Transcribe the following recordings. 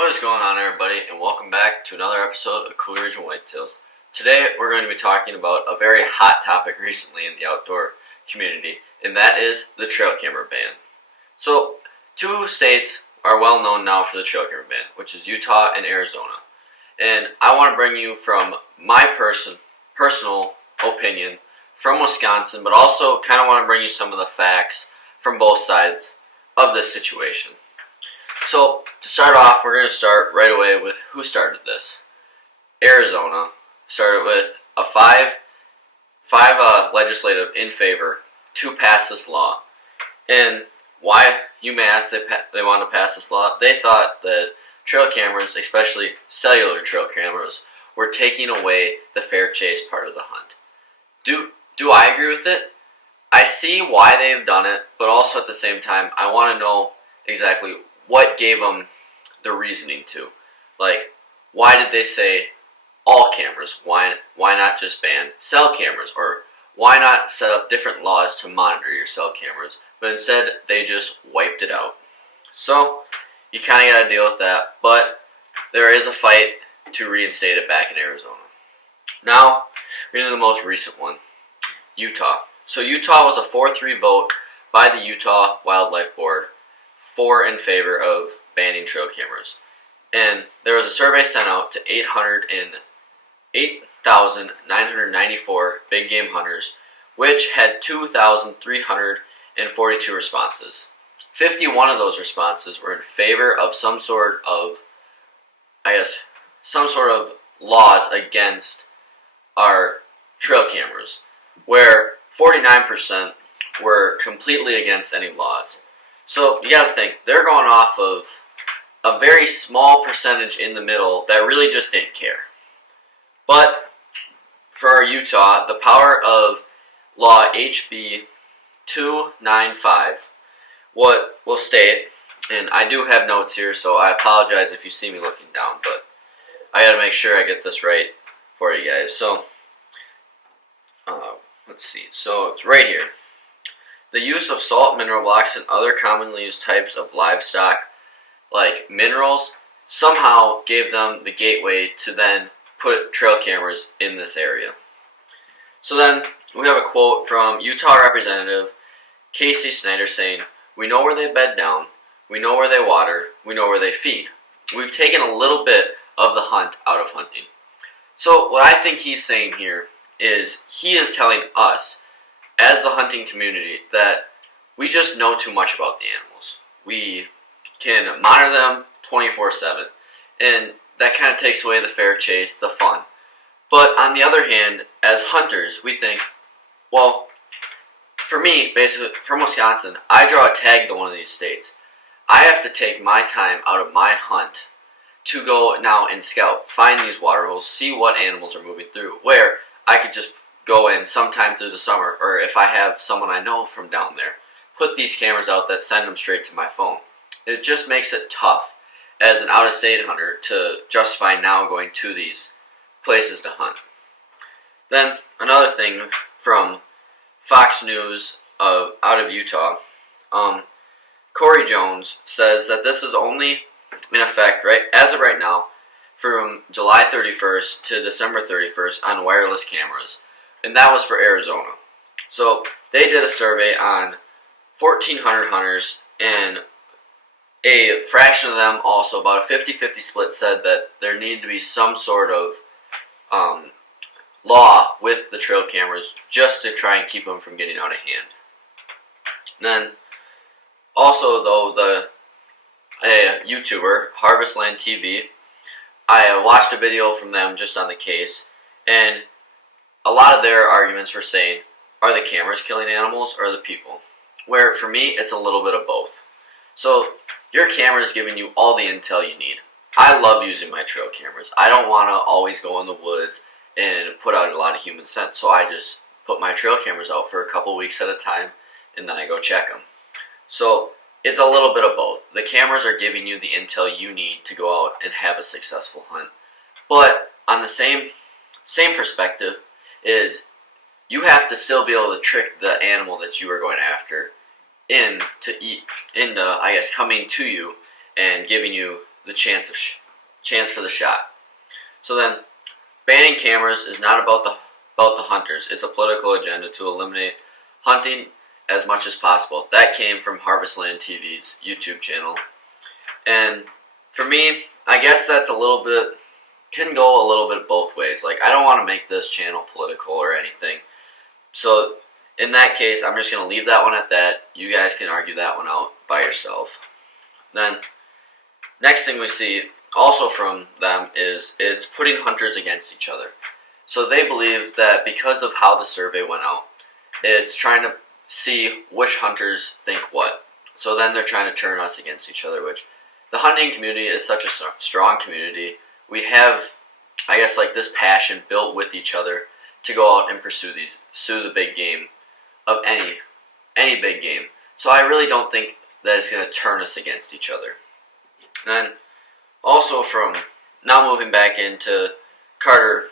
What is going on, everybody, and welcome back to another episode of Cool Region Whitetails. Today we're going to be talking about a very hot topic recently in the outdoor community, and that is the trail camera ban. So, two states are well known now for the trail camera ban, which is Utah and Arizona. And I want to bring you from my personal opinion from Wisconsin, but also kind of want to bring you some of the facts from both sides of this situation. So, to start off, we're going to start right away with who started this. Arizona started with a five legislative in favor to pass this law. And why, you may ask, they wanted to pass this law? They thought that trail cameras, especially cellular trail cameras, were taking away the fair chase part of the hunt. Do I agree with it? I see why they've done it, but also at the same time, I want to know exactly what gave them the reasoning to. Like, why did they say all cameras? Why not just ban cell cameras? Or why not set up different laws to monitor your cell cameras? But instead, they just wiped it out. So, you kind of got to deal with that. But there is a fight to reinstate it back in Arizona. Now, we're into the most recent one, Utah. So Utah was a 4-3 vote by the Utah Wildlife Board for in favor of banning trail cameras. And there was a survey sent out to 8,994 big game hunters, which had 2,342 responses. 51 of those responses were in favor of some sort of laws against our trail cameras, where 49% were completely against any laws. So you gotta think, they're going off of a very small percentage in the middle that really just didn't care. But for Utah, the power of law HB 295, what will state, and I do have notes here, so I apologize if you see me looking down, but I gotta make sure I get this right for you guys. So, let's see. So it's right here. The use of salt, mineral blocks, and other commonly used types of livestock, like minerals, somehow gave them the gateway to then put trail cameras in this area. So then we have a quote from Utah Representative Casey Snyder saying, "We know where they bed down, we know where they water, we know where they feed. We've taken a little bit of the hunt out of hunting." So what I think he's saying here is he is telling us, as the hunting community, that we just know too much about the animals. We can monitor them 24/7, and that kind of takes away the fair chase, the fun. But on the other hand, as hunters, we think, well, for me, basically, from Wisconsin, I draw a tag to one of these states. I have to take my time out of my hunt to go now and scout, find these water holes, see what animals are moving through, where I could just go in sometime through the summer, or if I have someone I know from down there, put these cameras out that send them straight to my phone. It just makes it tough as an out-of-state hunter to justify now going to these places to hunt. Then another thing from Fox News out of Utah, Corey Jones says that this is only in effect as of right now from July 31st to December 31st on wireless cameras. And that was for Arizona. So they did a survey on 1,400 hunters, and a fraction of them, also about a 50-50 split, said that there needed to be some sort of law with the trail cameras just to try and keep them from getting out of hand. And then also, though, a YouTuber, Harvestland TV, I watched a video from them just on the case, and a lot of their arguments were saying, are the cameras killing animals or the people? Where for me, it's a little bit of both. So your camera is giving you all the intel you need. I love using my trail cameras. I don't want to always go in the woods and put out a lot of human scent, so I just put my trail cameras out for a couple weeks at a time, and then I go check them. So it's a little bit of both. The cameras are giving you the intel you need to go out and have a successful hunt. But on the same perspective is you have to still be able to trick the animal that you are going after into coming to you and giving you the chance for the shot. So then, banning cameras is not about the hunters. It's a political agenda to eliminate hunting as much as possible. That came from Harvestland TV's YouTube channel. And for me, I guess that's can go a little bit both ways. Like, I don't want to make this channel political or anything. So in that case, I'm just going to leave that one at that. You guys can argue that one out by yourself. Then, next thing we see also from them is it's putting hunters against each other. So they believe that because of how the survey went out, it's trying to see which hunters think what. So then they're trying to turn us against each other, which the hunting community is such a strong community. We have, I guess, like this passion built with each other to go out and pursue the big game of any big game. So I really don't think that it's going to turn us against each other. Then also from, now moving back into Carter,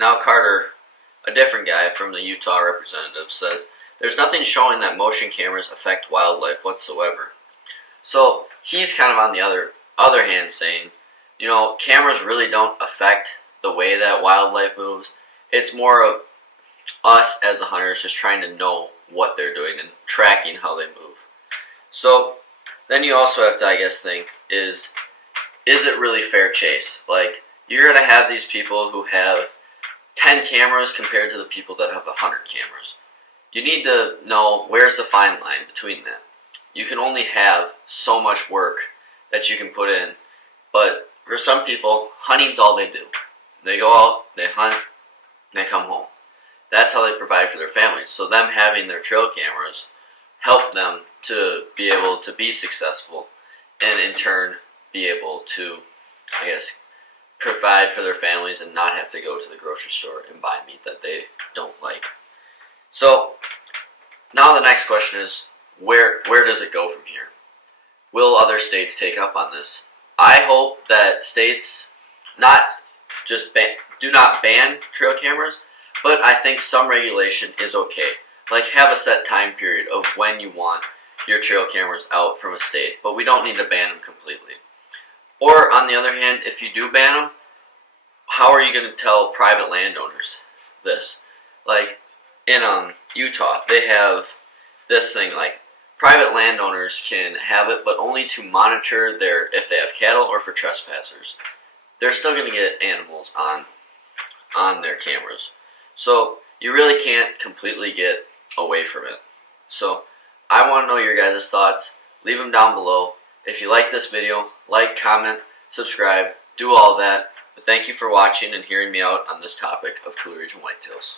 a different guy from the Utah representative, says, there's nothing showing that motion cameras affect wildlife whatsoever. So he's kind of on the other hand saying, cameras really don't affect the way that wildlife moves. It's more of us as the hunters just trying to know what they're doing and tracking how they move. So then you also have to, I guess, think, is it really fair chase? Like, you're going to have these people who have 10 cameras compared to the people that have 100 cameras. You need to know where's the fine line between that. You can only have so much work that you can put in, but for some people, hunting's all they do. They go out, they hunt, they come home. That's how they provide for their families. So them having their trail cameras help them to be able to be successful and in turn be able to, I guess, provide for their families and not have to go to the grocery store and buy meat that they don't like. So now the next question is, where does it go from here? Will other states take up on this? I hope that states not just do not ban trail cameras, but I think some regulation is okay. Like, have a set time period of when you want your trail cameras out from a state, but we don't need to ban them completely. Or, on the other hand, if you do ban them, how are you going to tell private landowners this? Like, in Utah, they have this thing, like, private landowners can have it, but only to monitor if they have cattle or for trespassers. They're still going to get animals on their cameras. So, you really can't completely get away from it. So, I want to know your guys' thoughts. Leave them down below. If you like this video, like, comment, subscribe, do all that. But thank you for watching and hearing me out on this topic of Coulee Region whitetails.